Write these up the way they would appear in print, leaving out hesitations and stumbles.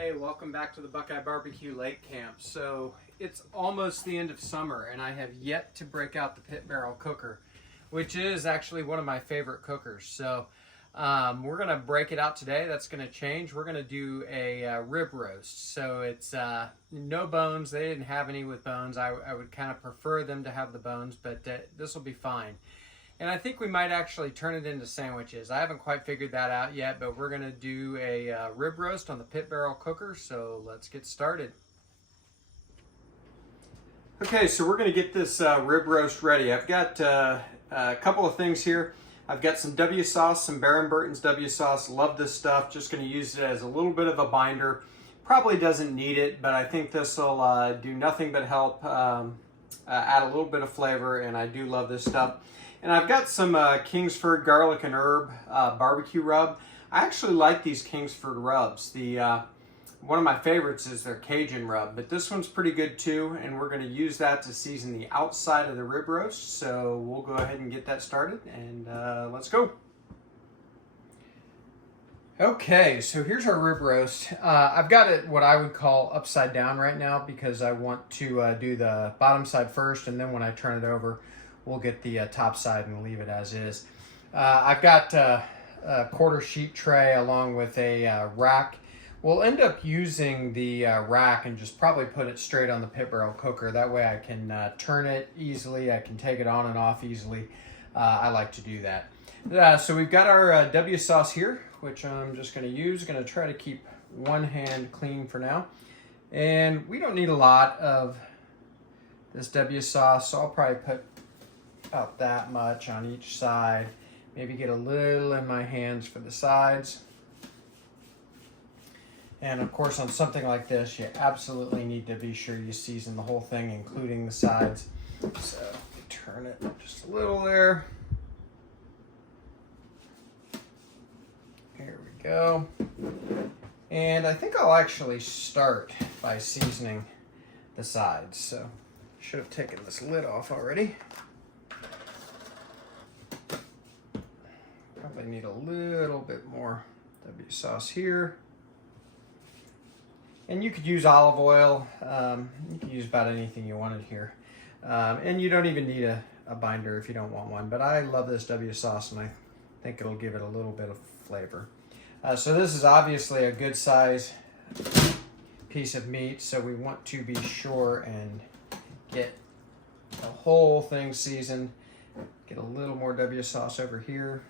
Hey, welcome back to the Buckeye Barbecue Lake Camp. So it's almost the end of summer and I have yet to break out the pit barrel cooker, which is actually one of my favorite cookers. So we're gonna break it out today. That's gonna change. We're gonna do a rib roast. So it's no bones. They didn't have any with bones. I would kind of prefer them to have the bones, but this will be fine. And I think we might actually turn it into sandwiches. I haven't quite figured that out yet, but we're gonna do a rib roast on the pit barrel cooker, so let's get started. Okay, so we're gonna get this rib roast ready. I've got a couple of things here. I've got some W sauce, some Baron Burton's W sauce. Love this stuff. Just gonna use it as a little bit of a binder. Probably doesn't need it, but I think this will do nothing but help add a little bit of flavor, and I do love this stuff. And I've got some Kingsford garlic and herb barbecue rub. I actually like these Kingsford rubs. One of my favorites is their Cajun rub, but this one's pretty good too, and we're going to use that to season the outside of the rib roast. So we'll go ahead and get that started, and let's go. Okay, so here's our rib roast. I've got it what I would call upside down right now because I want to do the bottom side first, and then when I turn it over, we'll get the top side and leave it as is. I've got a quarter sheet tray along with a rack. We'll end up using the rack and just probably put it straight on the pit barrel cooker. That way I can turn it easily. I can take it on and off easily. I like to do that. So we've got our W sauce here, which I'm just going to use. Going to try to keep one hand clean for now. And we don't need a lot of this W sauce, so I'll probably put about that much on each side. Maybe get a little in my hands for the sides. And of course on something like this, you absolutely need to be sure you season the whole thing, including the sides. So turn it just a little there. Here we go. And I think I'll actually start by seasoning the sides. So should have taken this lid off already. Probably need a little bit more W sauce here. And you could use olive oil. You can use about anything you wanted here. And you don't even need a binder if you don't want one. But I love this W sauce, and I think it'll give it a little bit of flavor. So this is obviously a good size piece of meat. So we want to be sure and get the whole thing seasoned. Get a little more W sauce over here.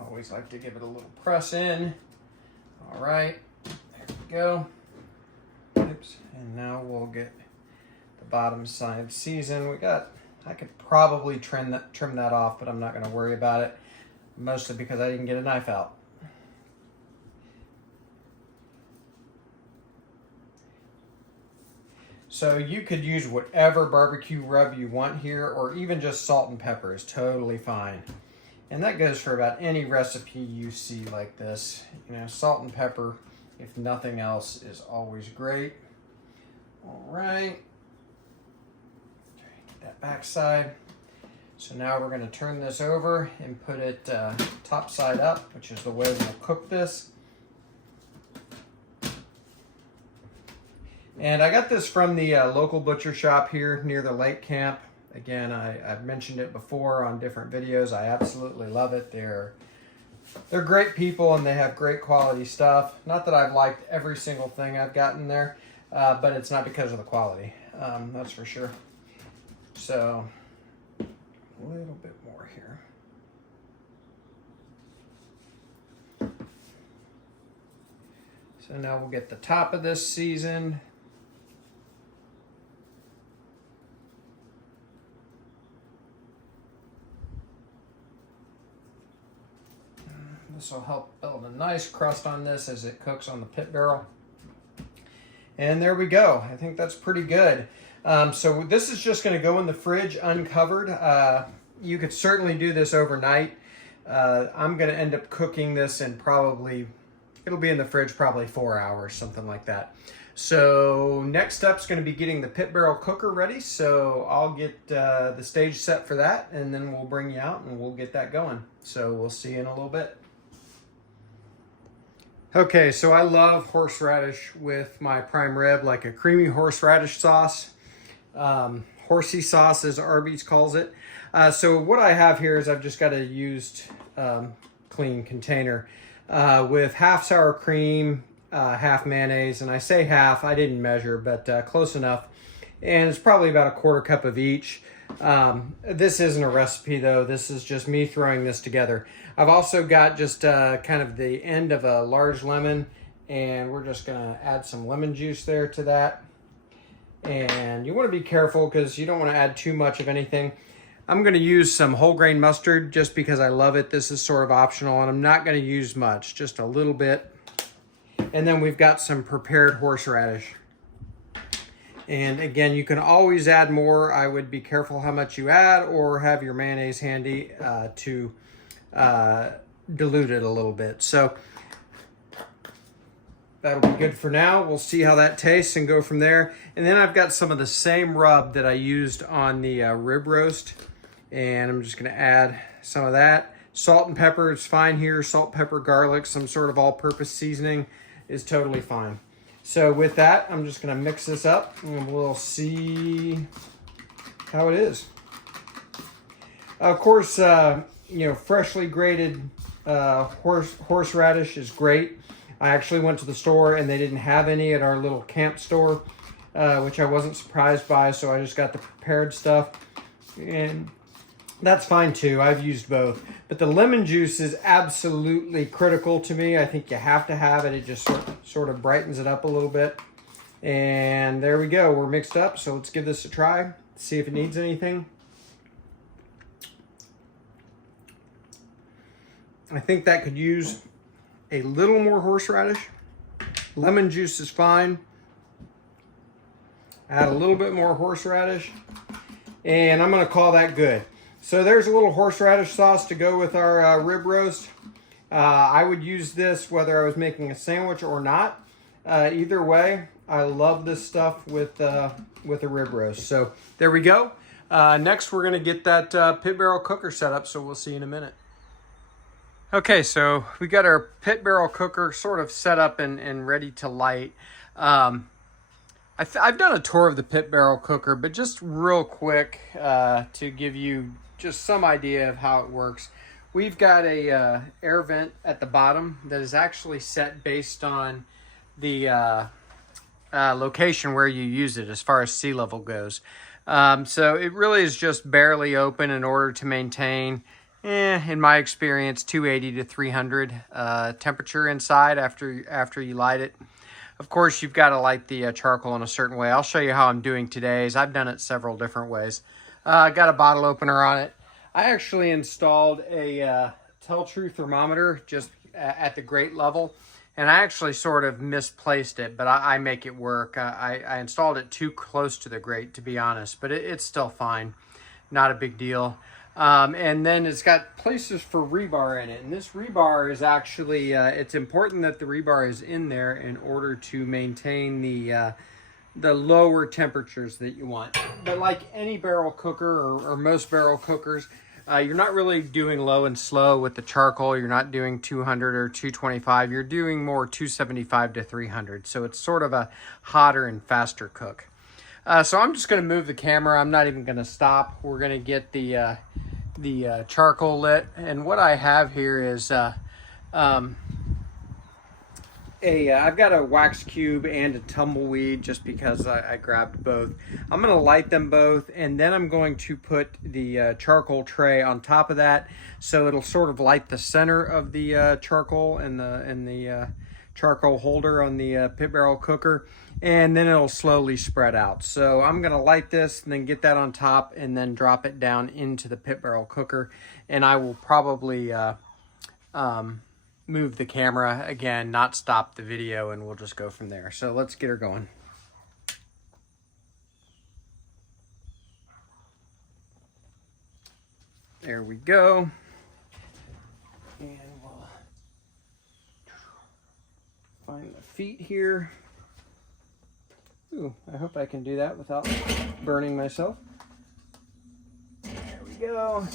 Always like to give it a little press in. All right, there we go. Oops, and now we'll get the bottom side seasoned. I could probably trim that off, but I'm not gonna worry about it, mostly because I didn't get a knife out. So you could use whatever barbecue rub you want here, or even just salt and pepper is totally fine. And that goes for about any recipe you see like this. You know, salt and pepper, if nothing else, is always great. All right. Get that back side. So now we're going to turn this over and put it top side up, which is the way we'll cook this. And I got this from the local butcher shop here near the lake camp. Again, I've mentioned it before on different videos. I absolutely love it. They're great people and they have great quality stuff. Not that I've liked every single thing I've gotten there, but it's not because of the quality. That's for sure. So a little bit more here. So now we'll get the top of this seasoned. This will help build a nice crust on this as it cooks on the pit barrel. And there we go. I think that's pretty good. So this is just going to go in the fridge uncovered. You could certainly do this overnight. I'm going to end up cooking this in it'll be in the fridge probably 4 hours, something like that. So next up is going to be getting the pit barrel cooker ready. So I'll get the stage set for that, and then we'll bring you out and we'll get that going. So we'll see you in a little bit. Okay, so I love horseradish with my prime rib, like a creamy horseradish sauce. Horsey sauce, as Arby's calls it. So what I have here is I've just got a used clean container with half sour cream, half mayonnaise, and I say half, I didn't measure, but close enough. And it's probably about a 1/4 cup of each. This isn't a recipe though, this is just me throwing this together. I've also got just kind of the end of a large lemon, and we're just gonna add some lemon juice there to that. And you want to be careful because you don't want to add too much of anything. I'm going to use some whole grain mustard just because I love it. This is sort of optional, and I'm not going to use much, just a little bit. And then we've got some prepared horseradish. And again, you can always add more. I would be careful how much you add, or have your mayonnaise handy to dilute it a little bit. So that'll be good for now. We'll see how that tastes and go from there. And then I've got some of the same rub that I used on the rib roast. And I'm just gonna add some of that. Salt and pepper is fine here. Salt, pepper, garlic, some sort of all-purpose seasoning is totally fine. So with that, I'm just gonna mix this up and we'll see how it is. Of course, freshly grated horseradish is great. I actually went to the store and they didn't have any at our little camp store, which I wasn't surprised by, so I just got the prepared stuff. And that's fine too, I've used both. But the lemon juice is absolutely critical to me. I think you have to have it. It just sort of brightens it up a little bit. And there we go, we're mixed up. So let's give this a try, see if it needs anything. I think that could use a little more horseradish. Lemon juice is fine. Add a little bit more horseradish. And I'm gonna call that good. So there's a little horseradish sauce to go with our rib roast. I would use this whether I was making a sandwich or not. Either way, I love this stuff with a rib roast. So there we go. Next, we're gonna get that pit barrel cooker set up, so we'll see you in a minute. Okay, so we got our pit barrel cooker sort of set up and ready to light. I've done a tour of the pit barrel cooker, but just real quick to give you just some idea of how it works. We've got a air vent at the bottom that is actually set based on the location where you use it as far as sea level goes. So it really is just barely open in order to maintain, in my experience, 280 to 300 temperature inside after you light it. Of course, you've got to light the charcoal in a certain way. I'll show you how I'm doing today, as I've done it several different ways. I got a bottle opener on it. I actually installed a Tell-Tru thermometer just at the grate level, and I actually sort of misplaced it, but I make it work. I installed it too close to the grate, to be honest, but it's still fine. Not a big deal. And then it's got places for rebar in it. And this rebar is actually, it's important that the rebar is in there in order to maintain the lower temperatures that you want. But like any barrel cooker or most barrel cookers, you're not really doing low and slow with the charcoal. You're not doing 200 or 225. You're doing more 275 to 300. So it's sort of a hotter and faster cook. So I'm just going to move the camera. I'm not even going to stop. We're going to get the charcoal lit, and what I have here is I've got a wax cube and a tumbleweed just because I grabbed both. I'm going to light them both, and then I'm going to put the charcoal tray on top of that, so it'll sort of light the center of the charcoal and the charcoal holder on the pit barrel cooker, and then it'll slowly spread out. So I'm gonna light this and then get that on top and then drop it down into the pit barrel cooker, and I will probably move the camera again, not stop the video, and we'll just go from there. So let's get her going. There we go. And we'll find the feet here. Ooh, I hope I can do that without burning myself. There we go.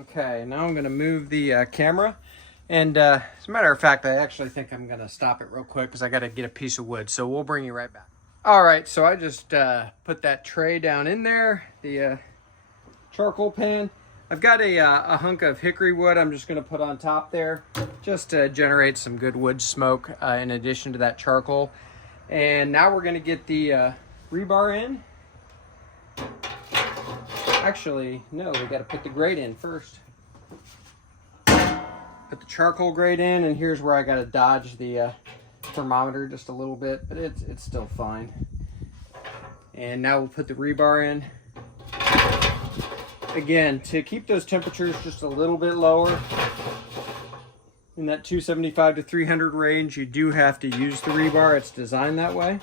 Okay, now I'm going to move the camera. And as a matter of fact, I actually think I'm going to stop it real quick because I got to get a piece of wood. So we'll bring you right back. All right, so I just put that tray down in there, the charcoal pan. I've got a hunk of hickory wood I'm just going to put on top there just to generate some good wood smoke in addition to that charcoal. And now we're going to get the rebar in. Actually, no, we got to put the grate in first. Put the charcoal grate in, and here's where I got to dodge the thermometer just a little bit, but it's still fine. And now we'll put the rebar in. Again, to keep those temperatures just a little bit lower, in that 275 to 300 range, you do have to use the rebar. It's designed that way.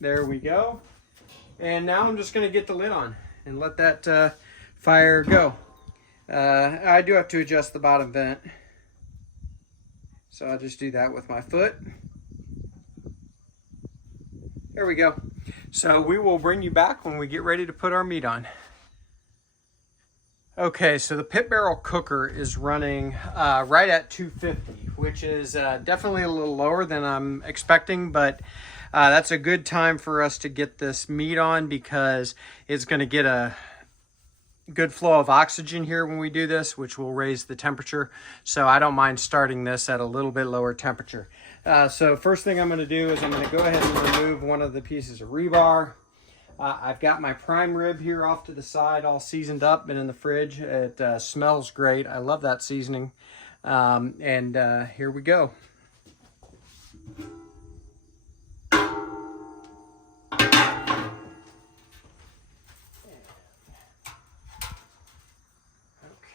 There we go. And now I'm just going to get the lid on and let that fire go. I do have to adjust the bottom vent. So I'll just do that with my foot. There we go. So we will bring you back when we get ready to put our meat on. Okay, so the pit barrel cooker is running right at 250, which is definitely a little lower than I'm expecting, but that's a good time for us to get this meat on because it's going to get a good flow of oxygen here when we do this, which will raise the temperature. So I don't mind starting this at a little bit lower temperature. So first thing I'm going to do is I'm going to go ahead and remove one of the pieces of rebar. I've got my prime rib here off to the side, all seasoned up and in the fridge. It smells great. I love that seasoning. Here we go.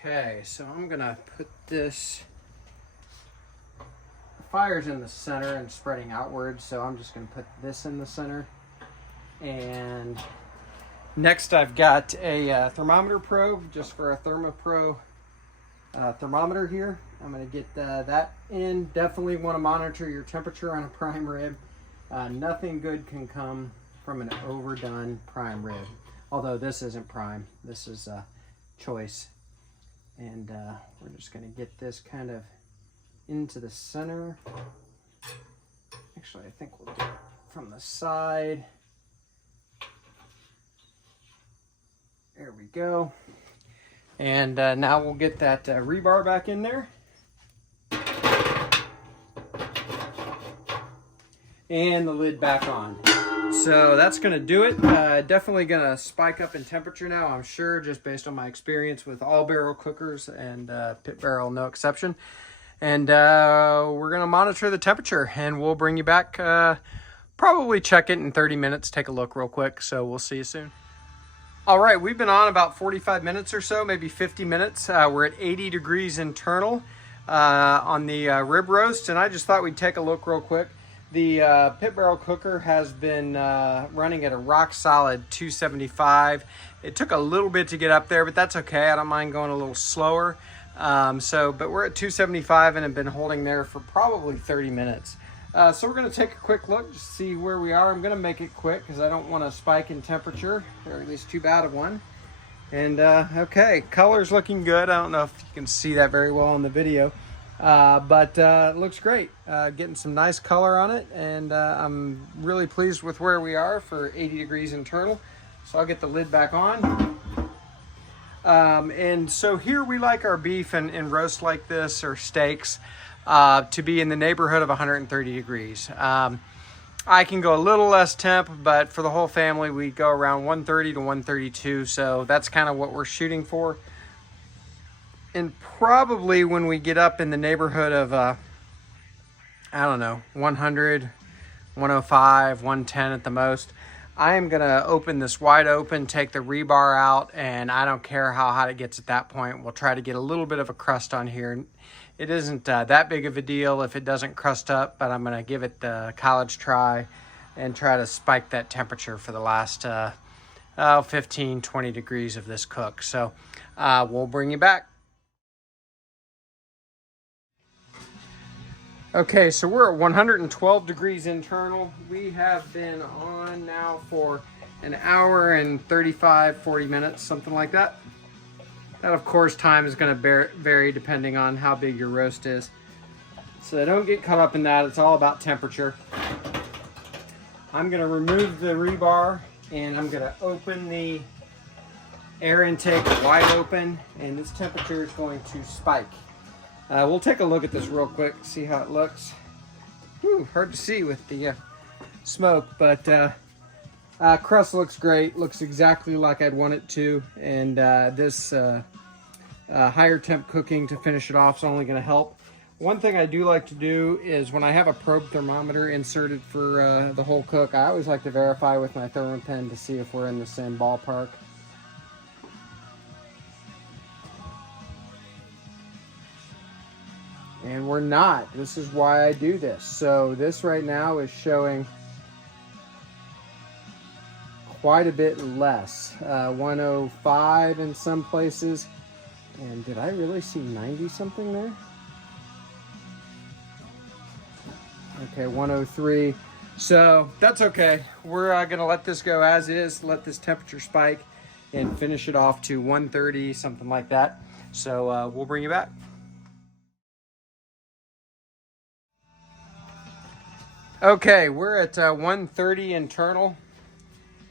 Okay, so I'm gonna put this, the fire's in the center and spreading outwards, so I'm just gonna put this in the center. And next I've got a thermometer probe, just for a ThermoPro thermometer here. I'm gonna get that in. Definitely wanna monitor your temperature on a prime rib. Nothing good can come from an overdone prime rib. Although this isn't prime, this is choice. And we're just going to get this kind of into the center. Actually, I think we'll do it from the side. There we go. And now we'll get that rebar back in there. And the lid back on. So that's going to do it. Definitely going to spike up in temperature now, I'm sure, just based on my experience with all barrel cookers and pit barrel, no exception. And we're going to monitor the temperature and we'll bring you back, probably check it in 30 minutes, take a look real quick. So we'll see you soon. All right, we've been on about 45 minutes or so, maybe 50 minutes. We're at 80 degrees internal on the rib roast, and I just thought we'd take a look real quick. The pit barrel cooker has been running at a rock solid 275. It took a little bit to get up there, but that's okay. I don't mind going a little slower. But we're at 275 and have been holding there for probably 30 minutes. So we're going to take a quick look to see where we are. I'm going to make it quick because I don't want a spike in temperature, or at least too bad of one. And okay, color's looking good. I don't know if you can see that very well in the video. But it looks great. Getting some nice color on it, and I'm really pleased with where we are for 80 degrees internal. So I'll get the lid back on. And so here we like our beef and roast like this, or steaks, to be in the neighborhood of 130 degrees. I can go a little less temp, but for the whole family, we go around 130 to 132. So that's kind of what we're shooting for. And probably when we get up in the neighborhood of, I don't know, 100, 105, 110 at the most, I am going to open this wide open, take the rebar out, and I don't care how hot it gets at that point. We'll try to get a little bit of a crust on here. It isn't that big of a deal if it doesn't crust up, but I'm going to give it the college try and try to spike that temperature for the last 15, 20 degrees of this cook. So we'll bring you back. Okay, so we're at 112 degrees internal. We have been on now for an hour and 35, 40 minutes, something like that. That, of course, time is going to vary depending on how big your roast is. So don't get caught up in that. It's all about temperature. I'm going to remove the rebar and I'm going to open the air intake wide open, and this temperature is going to spike. We'll take a look at this real quick, see how it looks. Whew, hard to see with the smoke, but crust looks great. Looks exactly like I'd want it to, and this higher temp cooking to finish it off is only going to help. One thing I do like to do is when I have a probe thermometer inserted for the whole cook, I always like to verify with my Thermapen to see if we're in the same ballpark. And we're not. This is why I do this. So this right now is showing quite a bit less. 105 in some places. And did I really see 90 something there? Okay, 103. So that's okay. We're gonna let this go as is, let this temperature spike and finish it off to 130, something like that. So we'll bring you back. Okay, we're at 130 internal.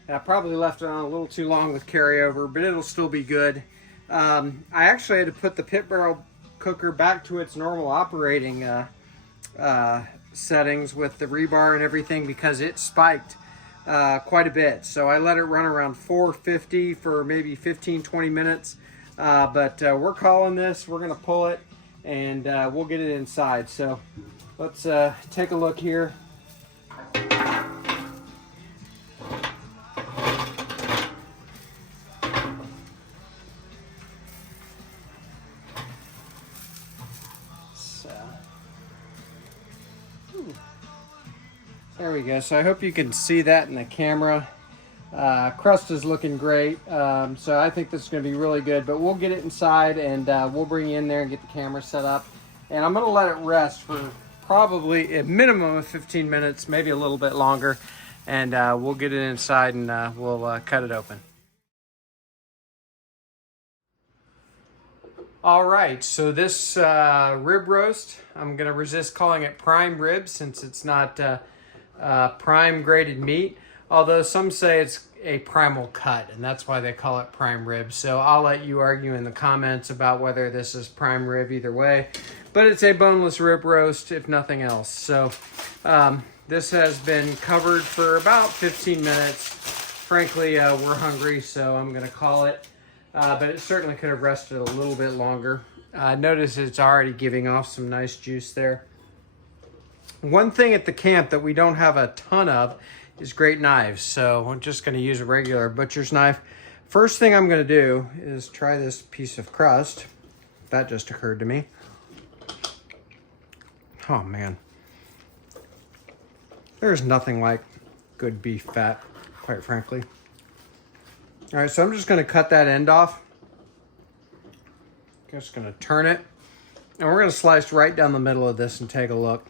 I probably left it on a little too long with carryover, but it'll still be good. I actually had to put the pit barrel cooker back to its normal operating settings with the rebar and everything because it spiked quite a bit. So I let it run around 450 for maybe 15-20 minutes. But we're calling this, we're gonna pull it, and we'll get it inside. So let's take a look here. There we go. So I hope you can see that in the camera. Crust is looking great. So I think this is going to be really good, but we'll get it inside and we'll bring you in there and get the camera set up. And I'm going to let it rest for probably a minimum of 15 minutes, maybe a little bit longer. And we'll get it inside and we'll cut it open. All right, so this rib roast, I'm going to resist calling it prime rib since it's not prime graded meat, although some say it's a primal cut, and that's why they call it prime rib. So I'll let you argue in the comments about whether this is prime rib either way, but it's a boneless rib roast if nothing else. So this has been covered for about 15 minutes. Frankly, we're hungry, so I'm going to call it. But it certainly could have rested a little bit longer. Notice it's already giving off some nice juice there. One thing at the camp that we don't have a ton of is great knives. So I'm just going to use a regular butcher's knife. First thing I'm going to do is try this piece of crust. That just occurred to me. Oh man. There's nothing like good beef fat, quite frankly. All right, so I'm just gonna cut that end off. Just gonna turn it. And we're gonna slice right down the middle of this and take a look.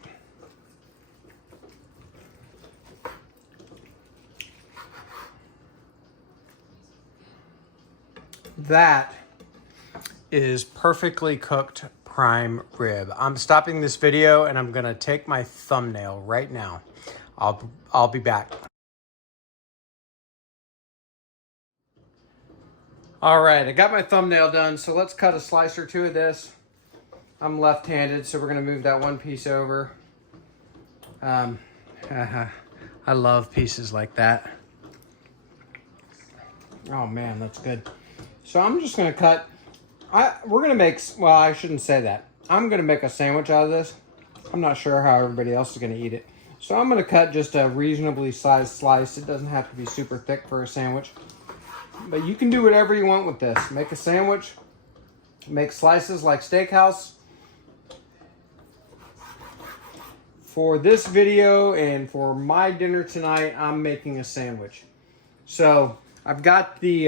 That is perfectly cooked prime rib. I'm stopping this video and I'm gonna take my thumbnail right now. I'll be back. All right, I got my thumbnail done, so let's cut a slice or two of this. I'm left-handed, so we're gonna move that one piece over. I love pieces like that. Oh man, that's good. So I'm just gonna cut, we're gonna make, well, I shouldn't say that. I'm gonna make a sandwich out of this. I'm not sure how everybody else is gonna eat it. So I'm gonna cut just a reasonably sized slice. It doesn't have to be super thick for a sandwich. But you can do whatever you want with this. Make a sandwich, make slices like steakhouse. For this video and for my dinner tonight, I'm making a sandwich. So I've got the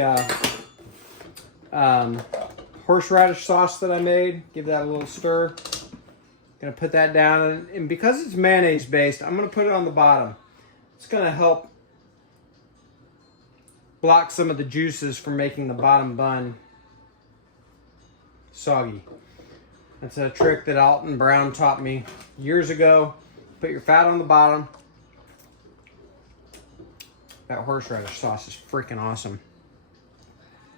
horseradish sauce that I made. Give that a little stir. Gonna put that down, and because it's mayonnaise based, I'm gonna put it on the bottom. It's gonna help block some of the juices from making the bottom bun soggy. That's a trick that Alton Brown taught me years ago. Put your fat on the bottom. That horseradish sauce is freaking awesome.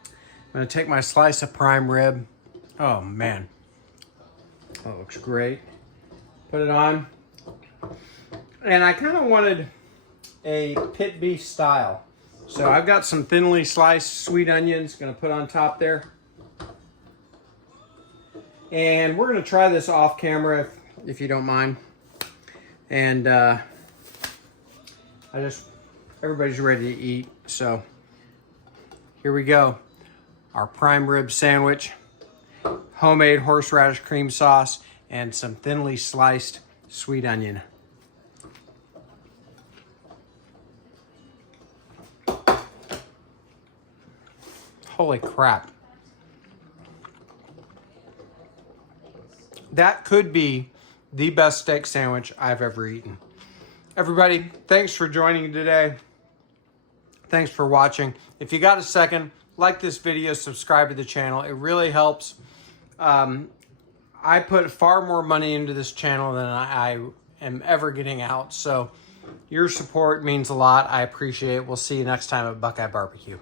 I'm gonna take my slice of prime rib. Oh man, that looks great. Put it on. And I kind of wanted a pit beef style. So I've got some thinly sliced sweet onions, gonna put on top there. And we're gonna try this off camera if you don't mind. And everybody's ready to eat. So here we go. Our prime rib sandwich, homemade horseradish cream sauce, and some thinly sliced sweet onion. Holy crap. That could be the best steak sandwich I've ever eaten. Everybody, thanks for joining today. Thanks for watching. If you got a second, like this video, subscribe to the channel. It really helps. I put far more money into this channel than I am ever getting out. So your support means a lot. I appreciate it. We'll see you next time at Buckeye Barbecue.